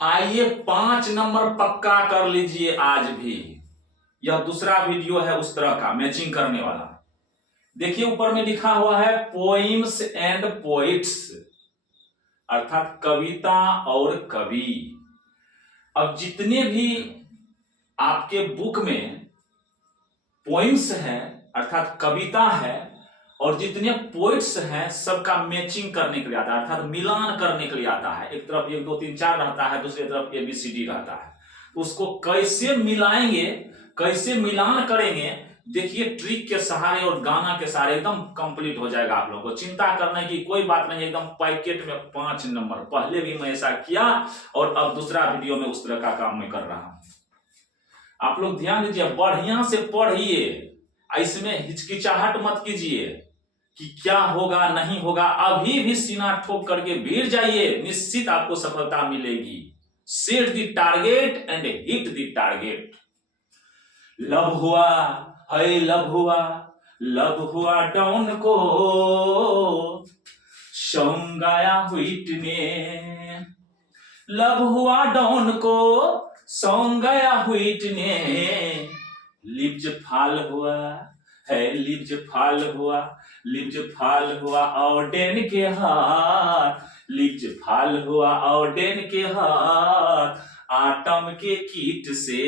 आइए 5 नंबर पक्का कर लीजिए आज भी। यह दूसरा वीडियो है उस तरह का मैचिंग करने वाला। देखिए ऊपर में लिखा हुआ है पोइम्स एंड पोइट्स, अर्थात कविता और कवि। अब जितने भी आपके बुक में पोइम्स है अर्थात कविता है और जितने पोइट्स हैं सबका मैचिंग करने के लिए आता है, अर्थात मिलान करने के लिए आता है। एक तरफ 1 2 3 4 रहता है, दूसरी तरफ ABCD रहता है। तो उसको कैसे मिलाएंगे, कैसे मिलान करेंगे, देखिए ट्रिक के सहारे और गाना के सहारे एकदम कंप्लीट हो जाएगा। आप लोगों को चिंता करने की कोई बात नहीं, एकदम पैकेट में 5 नंबर। पहले भी मैं ऐसा किया और अब दूसरा वीडियो में उस तरह का काम मैं कर रहा हूं। आप लोग ध्यान दीजिए, बढ़िया से पढ़िए, इसमें हिचकिचाहट मत कीजिए कि क्या होगा नहीं होगा। अभी भी सीना ठोक करके भीड़ जाइए, निश्चित आपको सफलता मिलेगी। Set the target and hit the target. लब हुआ है, लब हुआ डॉन को, सॉन्ग गाया व्हिट ने। लब हुआ डॉन को, सॉन्ग गाया व्हिट ने। लिप्ज फाल हुआ है, लिप्ज फाल हुआ, लिप्ज फाल हुआ ऑडेन के हाथ, लिप्ज फाल हुआ ऑडेन के हाथ। आटम के कीट से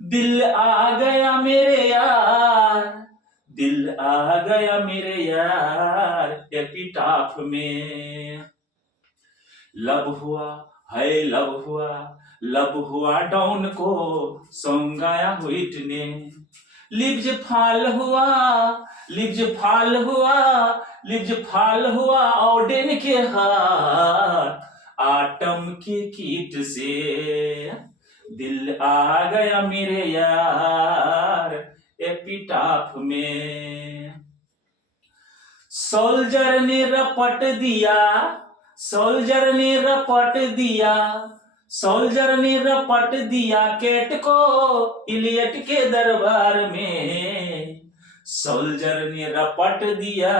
दिल आ गया मेरे यार, दिल आ गया मेरे यार एपिटाफ में। लब हुआ है, लब हुआ डॉन को, सॉन्ग गाया व्हिट ने। लिप्ज फाल हुआ, लिप्ज फाल हुआ, लिप्ज फाल हुआ ऑडेन के हाथ। आटम के कीट से दिल आ गया मेरे यार एपिटाफ में। सोल्जर ने रपट दिया, सोल्जर ने रपट दिया, सोल्जर ने रपट दिया कैट को इलियट के दरबार में। सोल्जर ने रपट दिया,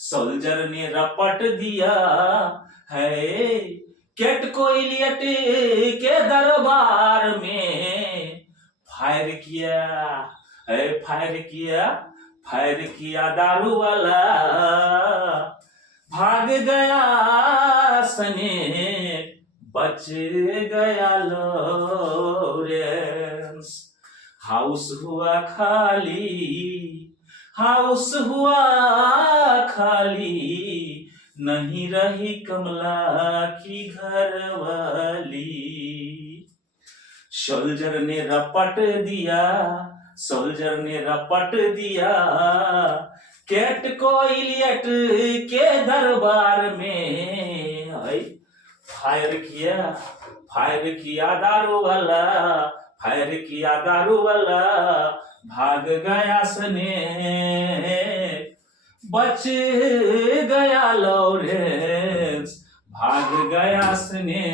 सोल्जर ने रपट दिया है कैट को इलियट के दरबार में। फायर किया है, फायर किया, फायर किया दारू वाला, भाग गया सने, बच गया लॉरेंस। हाउस हुआ खाली, हाउस हुआ खाली, नहीं रही कमला की घरवाली। सोल्जर ने रपट दिया, सोल्जर ने रपट दिया कैट को इलियट के दरबार में। फायर किया, फायर किया दारू वाला, फायर किया दारू वाला, भाग गया सने, बच गया लॉरेंस, भाग गया सने,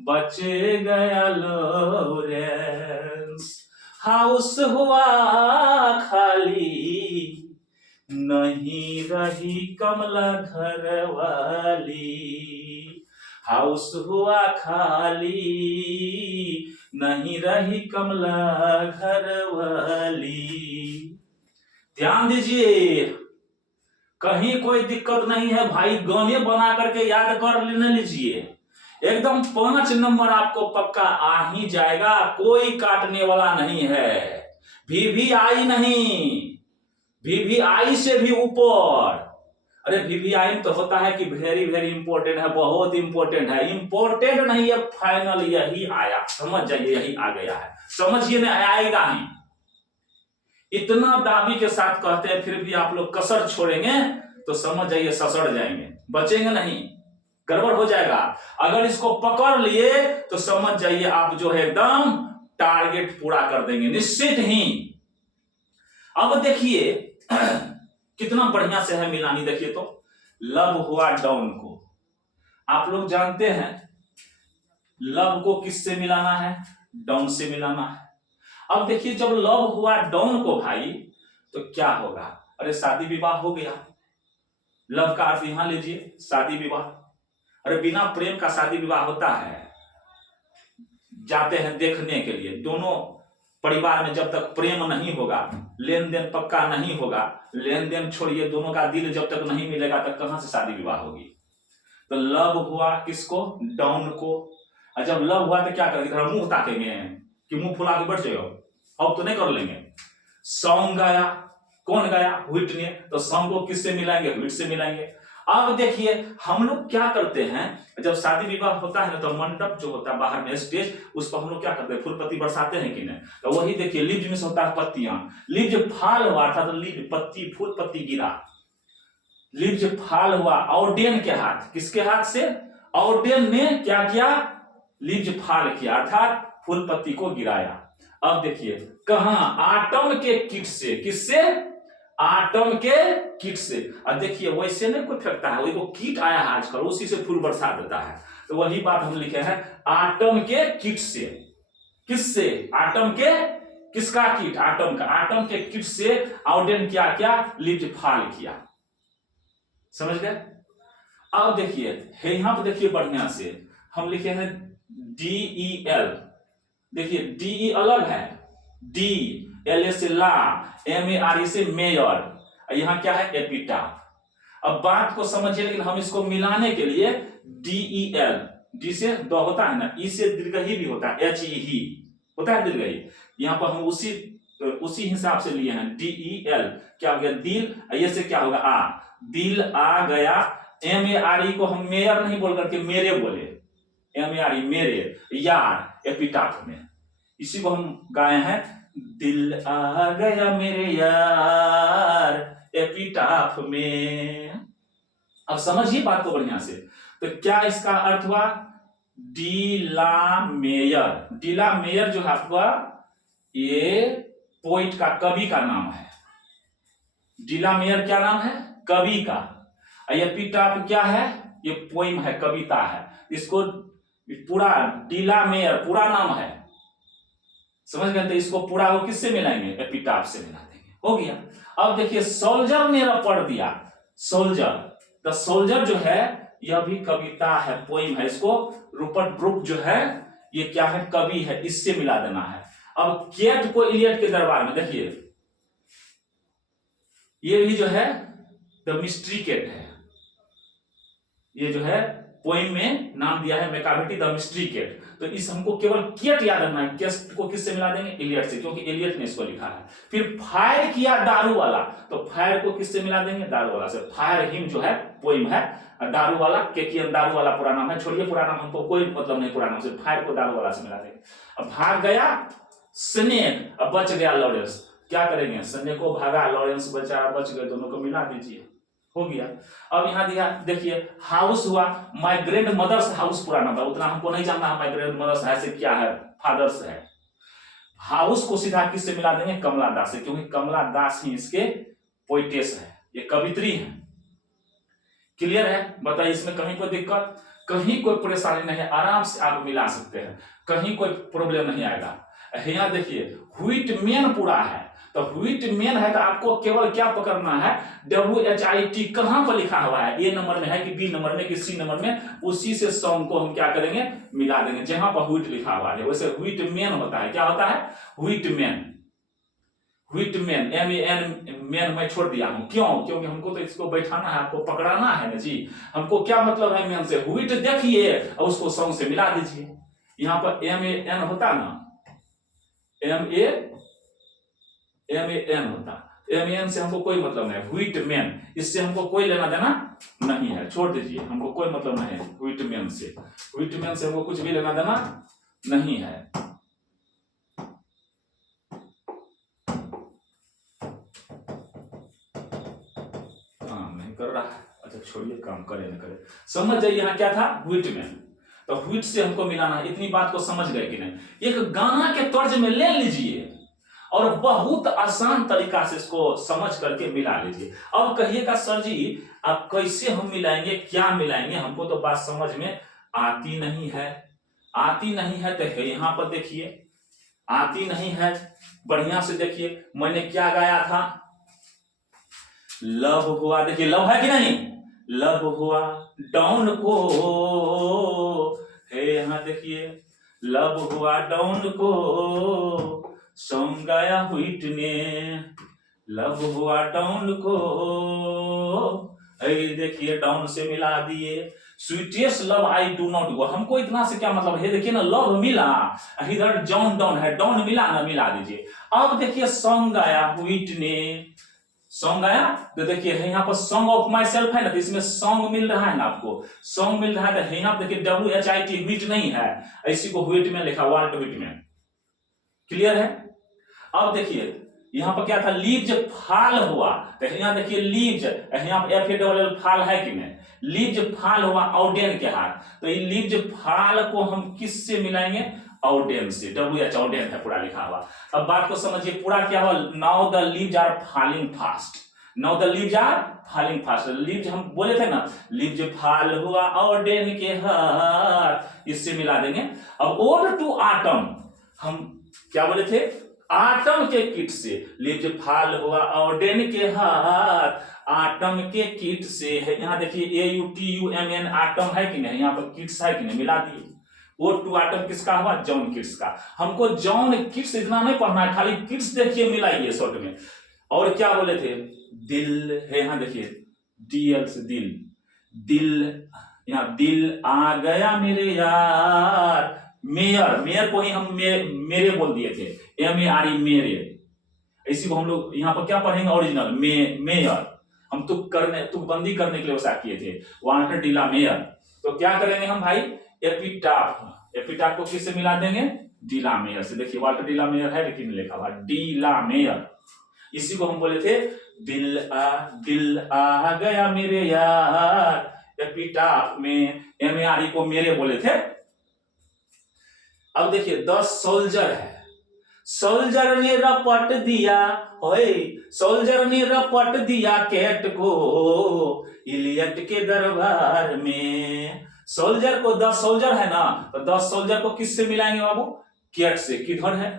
बच गया लॉरेंस। हाउस हुआ खाली, नहीं रही कमला घरवाली। हाउस हुआ खाली, नहीं रही कमला घरवाली। ध्यान दीजिए, कहीं कोई दिक्कत नहीं है भाई, गाने बना करके याद कर लेने लीजिए। एकदम 5 नंबर आपको पक्का आ ही जाएगा, कोई काटने वाला नहीं है। VVI नहीं, VVI से भी ऊपर। अरे VVI तो होता है कि वेरी वेरी इंपॉर्टेंट है, बहुत इंपॉर्टेंट है। इंपॉर्टेंट नहीं है, फाइनल यही आया, समझ जाइए यही आ गया है। समझिए ना, आएगा नहीं। इतना दाबी के साथ कहते हैं फिर भी आप लोग कसर छोड़ेंगे तो समझ जाइए ससड़ जाएंगे, बचेंगे नहीं, गड़बड़ हो जाएगा। अगर इसको पकड़ लिए तो समझ जाइए आप जो है एकदम टारगेट पूरा कर देंगे निश्चित ही। अब देखिए कितना बढ़िया से है मिलानी। देखिए तो लब हुआ डॉन को, आप लोग जानते हैं लब को किससे मिलाना है, डॉन से मिलाना है। अब देखिए जब लब हुआ डॉन को भाई तो क्या होगा, अरे शादी विवाह हो गया। लव का अर्थ यहां लीजिए शादी विवाह। अरे बिना प्रेम का शादी विवाह होता है? जाते हैं देखने के लिए, दोनों परिवार में जब तक प्रेम नहीं होगा, लेन देन पक्का नहीं होगा, लेन देन छोड़िए, दोनों का दिल जब तक नहीं मिलेगा तब कहां से शादी विवाह होगी? तो लव हुआ किसको? डाउन को। और जब लव हुआ तो क्या करेंगे? मुंह ताकेंगे कि मुंह फुला के बैठ जाओ, अब तो नहीं कर लेंगे। सॉन्ग गाया, कौन गाया? व्हिट ने। तो सॉन्ग को किससे मिलाएंगे? व्हिट से मिलाएंगे। अब देखिए हम लोग क्या करते हैं, जब शादी विवाह होता है ना तो मंडप जो होता है बाहर में स्टेज, उस पर हम लोग क्या करते हैं? फूल पत्ती बरसाते हैं कि नहीं? तो वही देखिए लीव्स में से होता है पत्तियां। लीव्स फाल हुआ था तो लीव पत्ती फूल पत्ती गिरा। लीव्स फाल हुआ ऑर्डेन के हाथ, किसके हाथ से? ऑर्डेन ने क्या किया? लीव्स फाल किया अर्थात फूल पत्ती को गिराया। अब देखिए कहां? आटम के किट से। किससे? आटम के किट से। अब देखिए वैसे नहीं कोई फेंकता है, वो किट आया है आजकल, उसी से फूल बरसा देता है। तो वही बात हम लिखे हैं, आटम के किट से। किससे? आटम के। किसका किट? आटम का। आटम के किट से ऑर्डेन क्या किया? लीव्स फाल किया। समझ गए? अब देखिए यहां पर देखिए बढ़िया से हम लिखे हैं DEL। देखिए DE अलग है, D LA से ला, MARE से मेयर, यहां क्या है? एपिटाफ। अब बात को समझिए, लेकिन हम इसको मिलाने के लिए DEL, D से द होता है ना, E से दीर्घई भी होता है, HE होता है दीर्घई, यहां पर हम उसी हिसाब से लिए हैं। DEL क्या हो गया? दिल। ये से क्या होगा? आ, दिल आ गया। MARE को हम मेयर नहीं बोल करके मेरे बोले, MARE मेरे, यार एपिटाफ में। इसी को हम गाए हैं, दिल आ गया मेरे यार एपिटाफ में। अब समझिए बात को बढ़िया से। तो क्या इसका अर्थ हुआ? डीलामेयर। डीलामेयर जो है आपका, ये पोइट का, कवि का नाम है। डीलामेयर क्या नाम है? कवि का। एपिटाफ क्या है? ये पोइम है, कविता है। इसको पूरा डीलामेयर पूरा नाम है, समझ गए? तो इसको पूरा वो किससे मिलाएंगे? एपिटाफ से मिला देंगे, हो गया। अब देखिए सोल्जर मेरा पढ़ दिया, सोल्जर। द सोल्जर जो है यह भी कविता है, पोइम है। इसको रूपर्ट ब्रूक जो है ये क्या है? कवि है, इससे मिला देना है। अब केट को इलियट के दरबार में देखिए, ये भी जो है द मिस्ट्री केट है। ये जो है पोइम में नाम दिया है मैकाविटी द मिस्ट्री केट। तो इस हमको केवल केट याद रखना है। केट को किससे मिला देंगे? इलियट से, क्योंकि इलियट ने इसको लिखा है। फिर फायर किया दारू वाला, तो फायर को किससे मिला देंगे? दारू वाला से। फायर हिम जो है पोइम है, दारू वाला के दारू वाला पूरा नाम है। छोड़िए पूरा नाम, हमको कोई मतलब नहीं पूरा नाम से। फायर को दारू वाला से मिला देंगे। अब भाग गया स्नेक, अब बच गया लॉरेंस। क्या करेंगे? स्नेक को भागा, लॉरेंस बचा, बच गए, दोनों को मिला दीजिए, हो गया। अब यहां दिया देखिए हाउस हुआ, माय ग्रैंड मदर्स हाउस पुराना था, उतना हमको नहीं जानना है माय ग्रैंड मदर्स है से क्या है, फादर्स है। हाउस को सीधा किससे मिला देंगे? कमला दास से, क्योंकि कमला दास ही इसके पोइटेस है, ये कवित्री है। क्लियर है? बताइए इसमें कहीं कोई दिक्कत? कहीं कोई परेशानी नहीं है, आराम से आप मिला सकते हैं, कहीं कोई प्रॉब्लम नहीं आएगा। यहाँ देखिए व्हिटमैन पूरा है, तो व्हिटमैन है तो आपको केवल क्या पकड़ना है? WHIT कहां पर लिखा हुआ है? ए नंबर में है कि बी नंबर में कि सी नंबर में? उसी से सॉन्ग को हम क्या करेंगे? मिला देंगे, जहां पर व्हिट लिखा हुआ है। वैसे व्हिटमैन होता है, क्या होता है? व्हिटमैन। व्हिटमैन MAN मैन मैं छोड़ दिया हूं, क्यों? क्योंकि हमको तो इसको बैठाना है, आपको पकड़ाना है ना जी। हमको क्या मतलब है मैन से? व्हिट देखिए और उसको सॉन्ग से मिला दीजिए। यहां पर MAN होता ना, MAN होता, MAN से हमको कोई मतलब नहीं। व्हिटमैन, इससे हमको कोई लेना देना नहीं है, छोड़ दीजिए, हमको कोई मतलब नहीं है व्हिटमैन से। व्हिटमैन से हमको कुछ भी लेना देना नहीं है। काम नहीं कर रहा है, अच्छा छोड़िए, काम करे न करे। समझ जाइए यहाँ क्या था? व्हिटमैन। तो व्हिट से हमको मिलाना है, इतनी बात को समझ गए कि नहीं? एक गाना के तर्ज में ले लीजिए और बहुत आसान तरीका से इसको समझ करके मिला लीजिए। अब कहिएगा सर जी आप कैसे हम मिलाएंगे, क्या मिलाएंगे? हमको तो बात समझ में आती नहीं है। आती नहीं है तो यहां पर देखिए, आती नहीं है, बढ़िया से देखिए मैंने क्या गाया था? लव हुआ, देखिए लव है कि नहीं? लब हुआ डाउन को, है यहाँ देखिए लब हुआ डाउन को, सॉन्ग गाया व्हिट ने, लब हुआ डाउन को, देखिए डाउन से मिला दिए, sweetest love I do not go, हमको इतना से क्या मतलब है, देखिए ना लव मिला, इधर जॉन डाउन है, डाउन मिला ना, मिला दीजिए। अब देखिए सॉन्ग आया व्हिट ने, सॉन्ग आया तो देखिए यहाँ पर सॉन्ग ऑफ माई सेल्फ है ना, तो इसमें सॉन्ग मिल रहा है ना, आपको सॉन्ग मिल रहा है, तो यहाँ देखिए WHIT व्हिट नहीं है, इसी को व्हिट में लिखा, वाल्ट व्हिट में, क्लियर है। अब देखिए यहाँ पर क्या था, लीव्स फाल हुआ, तो यहाँ देखिए लीव्स, यहाँ पर FALL फाल है कि नहीं, लीव्स फाल हुआ ऑडेन के हाथ, तो ये लीव्स फाल को हम किससे मिलाएंगे, ऑडेन से, WH ऑडेन है पूरा लिखा हुआ। अब बात को समझिए पूरा क्या हुआ, now the leaves are falling fast, now the leaves are falling fast, leaves हम बोले थे ना, लीव्स फाल हुआ ऑडेन के हाथ, इससे मिला देंगे। अब ओड टू ऑटम, हम क्या बोले थे, आटम के किट से, लीव्स फाल हुआ ऑडेन के हाथ, आटम के किट से है, यहाँ देखिए AUTUMN आटम है कि नहीं, यहाँ पर किट्स है कि नहीं, मिला दिए। वो टू आटम किसका हुआ, जॉन किट्स का, हमको जॉन किट्स इतना नहीं पढ़ना है, खाली किट्स देखिए मिलाइए शॉर्ट में। और क्या बोले थे, दिल है, यहाँ देखिए DL से दिल, दिल यहाँ दिल आ गया मेरे यार, मेयर, मेयर को ही हम मेरे बोल दिए थे, MARE मेरे, इसी को हम लोग यहाँ पर क्या पढ़ेंगे, ओरिजिनल मेयर, हम तुकबंदी करने के लिए वैसा किए थे, वाल्टर डी ला मेयर। तो क्या करेंगे हम भाई, एपिटाफ, एपिटाफ को किससे मिला देंगे, डी ला मेयर से, देखिए वाल्टर डी ला मेयर है लेकिन लिखा हुआ डी ला मेयर, इसी को हम बोले थे दिल आ गया मेरे यार, एपिटाफ में MARE को मेरे बोले थे। अब देखिए 10 सोल्जर है, सोल्जर ने रपट दिया, ओए सोल्जर ने रपट दिया कैट को इलियट के दरबार में, सोल्जर को 10 सोल्जर है ना, तो 10 सोल्जर को किससे मिलाएंगे बाबू, कैट से, किधर है,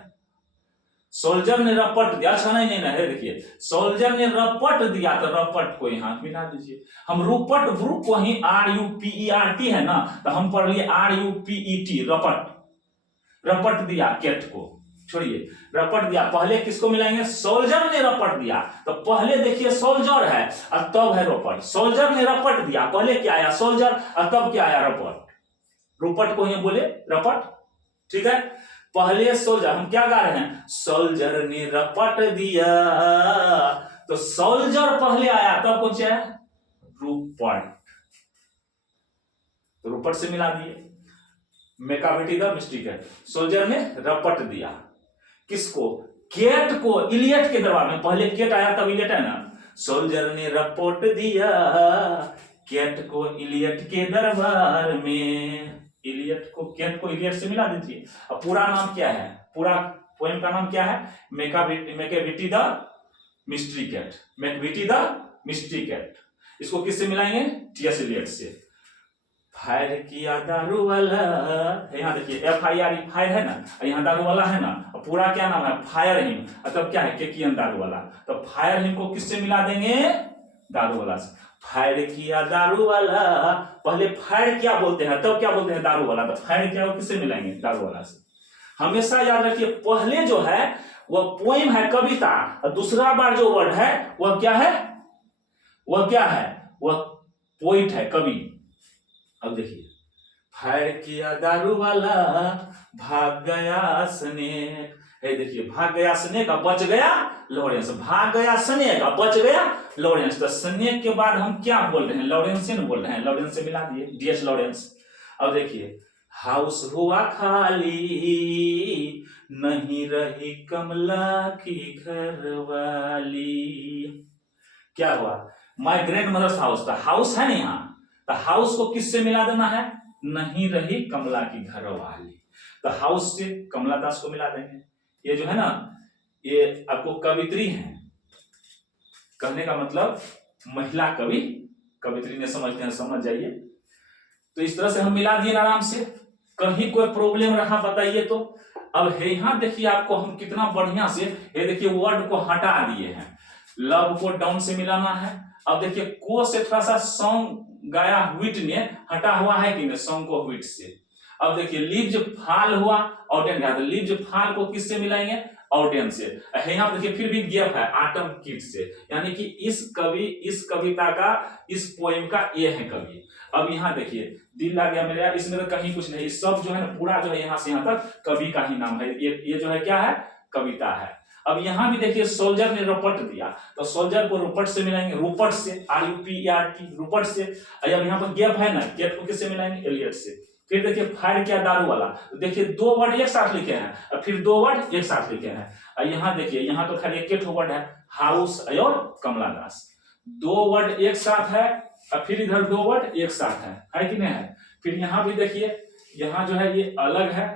सोल्जर ने रपट दिया, अच्छा नहीं है, देखिए सोल्जर ने रपट दिया, तो रपट को यहाँ मिला दीजिए। हम रूपट ब्रुक को ही RUPERT है ना, तो हम पढ़ लिए RUPET, रपट, रपट दिया कैट को, छोड़िए रपट दिया, पहले किसको मिलाएंगे, सोल्जर ने रपट दिया, तो पहले देखिए सोल्जर है और तब है रपट, सोल्जर ने रपट दिया, पहले क्या आया सोल्जर और तब क्या आया रपट, रूपट को ही बोले रपट, ठीक है। पहले सोल्जर, हम क्या गा रहे हैं, सोल्जर ने रपट दिया, तो सोल्जर पहले आया, तब कौन सा है, रूपट, तो रूपट से मिला दिए। मेकाबिटी द मिस्टिक है, सोल्जर ने रपट दिया किसको, कैट को इलियट के दरबार में, पहले कैट आया तब इलियट है ना, सोल्जर ने रपट दिया कैट को इलियट के दरबार में, इलियट को कैट को इलियट से मिला दीजिए। अब पूरा नाम क्या है, पूरा पोएम का नाम क्या है, Macavity the mystery cat, Macavity the mystery cat, इसको किससे मिलाएंगे, TS इलियट से। फायर किया दारू वाला, यहाँ देखिए FIRE फायर है ना, यहाँ दारू वाला है ना, पूरा क्या नाम है, फायर हिम, तब क्या है, केकियन दारू वाला, तो फायर हिम को किससे मिला देंगे, दारू वाला से। फायर किया दारू वाला, पहले फायर क्या बोलते हैं तब क्या बोलते हैं, दारू वाला, तो फायर किया किससे मिलाएंगे, दारू वाला से। हमेशा याद रखिए पहले जो है वह पोएम है, कविता, और दूसरा बार जो वर्ड है वह क्या है, वह क्या है, वह पोइट है, कवि। अब देखिए फायर किया दारू वाला भाग गया स्नेक, है देखिए भाग गया स्नेक, बच गया लॉरेंस, भाग गया स्नेक, बच गया लॉरेंस, तो स्नेक के बाद हम क्या बोल रहे हैं, लॉरेंसियन बोल रहे हैं, लॉरेंस से मिला दिए, DS लॉरेंस। अब देखिए हाउस हुआ खाली नहीं रही कमला की घरवाली, क्या हुआ, माय ग्रैंड मदर्स हाउस, तो हाउस है ना यहाँ, तो हाउस को किससे मिला देना है, नहीं रही कमला की घरवाली, तो हाउस से कमला दास को मिला देंगे। ये जो है ना, ये आपको कवित्री है, कहने का मतलब महिला कवि, कवित्री ने समझते हैं, समझ जाइए। तो इस तरह से हम मिला दिए आराम से, कहीं कोई प्रॉब्लम रहा बताइए तो। अब है यहाँ देखिए आपको हम कितना बढ़िया से, ये देखिए वर्ड को हटा दिए हैं, लव को डाउन से मिलाना है, अब देखिए को से थोड़ा सा सॉन्ग गाया व्हिट ने, हटा हुआ है कि नहीं सॉन्ग को व्हिट से। अब देखिए लीव्स फाल हुआ ऑडियंस गया, तो लीव्स फाल को किससे मिलाएंगे, ऑडियंस से। यहाँ देखिए फिर भी गैप है ऑटम किड से, यानी कि इस कविता का, इस पोएम का ये है कवि। अब यहाँ देखिए दिल आ गया मेरा, इसमें तो कहीं कुछ नहीं, सब जो है ना पूरा जो है यहाँ से यहाँ तक कवि का ही नाम है, ये जो है क्या है, कविता है। अब यहाँ भी देखिए सोल्जर ने रपट दिया, तो सोल्जर को रुपट से मिलाएंगे, रुपट से, RUPERT, रुपट से। अब यहाँ पर गैप है ना, गैप को किससे मिलाएंगे, एलियट से। फिर देखिए फायर किया दारू वाला, तो देखिए 2 वर्ड एक साथ लिखे हैं, और फिर 2 वर्ड एक साथ लिखे हैं। और यहाँ देखिए, यहाँ तो खैर एक वर्ड है, हाउस और कमला दास, 2 वर्ड एक साथ है, और फिर इधर 2 वर्ड एक साथ है कि नहीं है। फिर यहाँ भी देखिए, यहाँ जो है ये अलग है,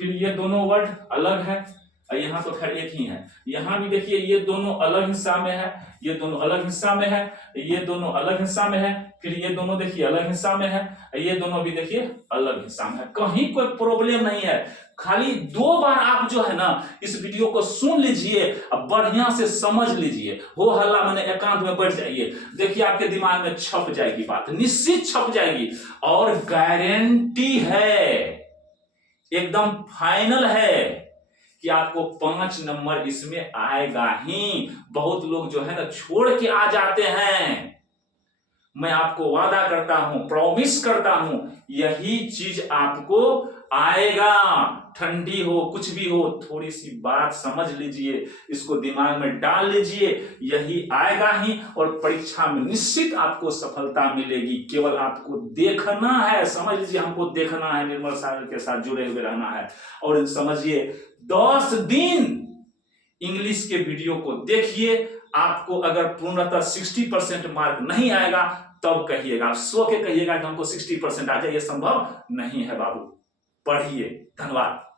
फिर ये दोनों वर्ड अलग है, और यहाँ तो खैर एक ही है। यहाँ भी देखिए ये दोनों अलग हिस्सा में है, ये दोनों अलग हिस्सा में है, ये दोनों अलग हिस्सा में है, फिर ये दोनों देखिए अलग हिस्सा में है, ये दोनों भी देखिए अलग हिस्सा में है। कहीं कोई प्रॉब्लम नहीं है, खाली 2 बार आप जो है ना इस वीडियो को सुन लीजिए, अब बढ़िया से समझ लीजिए, हो हल्ला मैंने एकांत में बैठ जाइए, देखिए आपके दिमाग में छप जाएगी बात, निश्चित छप जाएगी, और गारंटी है, एकदम फाइनल है कि आपको 5 नंबर इसमें आएगा ही। बहुत लोग जो है ना छोड़ के आ जाते हैं, मैं आपको वादा करता हूं, प्रॉमिस करता हूं, यही चीज आपको आएगा। ठंडी हो कुछ भी हो, थोड़ी सी बात समझ लीजिए, इसको दिमाग में डाल लीजिए, यही आएगा ही, और परीक्षा में निश्चित आपको सफलता मिलेगी। केवल आपको देखना है, समझ लीजिए, हमको देखना है, निर्मल सागर के साथ जुड़े हुए रहना है। और समझिए 10 दिन इंग्लिश के वीडियो को देखिए, आपको अगर पूर्णतः 60% मार्क नहीं आएगा तब कहिएगा, सो के कहिएगा कि हमको 60% आ जाए, ये संभव नहीं है बाबू। पढ़िए। धन्यवाद।